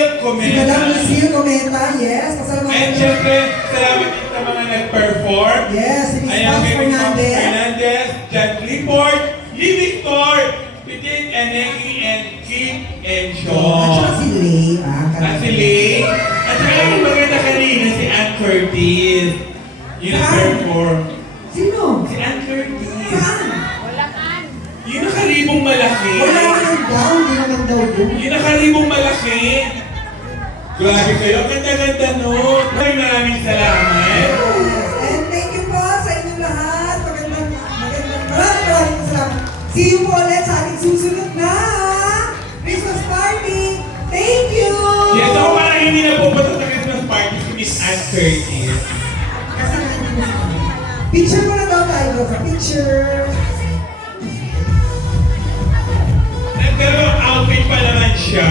Si Cometa. Madam Lucille Cometa, yes. Pasalamatan And ko. syempre, salamat din sa mga nag-perform. Yes, si Miss Ayan, Max kay Miss Max Fernandez. Fernandez, John Clifford, Lee Victor, Pitit Eneki, and Kim and At Sean. saka si Lay. At si Lee. At saka yung maganda kanina, si Ann Curtis. Yung Saan? nag-perform. Sino? Si Ann Curtis. Saan? Yung nakaribong malaki. Wala naman daw, hindi naman daw yun. Yung nakaribong malaki. Grabe kayo. Ang ganda-ganda no. Maraming salamat. Yes. And thank you po sa inyong lahat. Maraming salamat. See you po ulit sa ating susunod na Christmas party. Thank you! Yes, ako parang hindi na pupunta sa Christmas party si Miss Ann Curtis. Kasi nga hindi mo sabi. Picture mo na daw tayo. Picture. Pero outfit pa naman siya.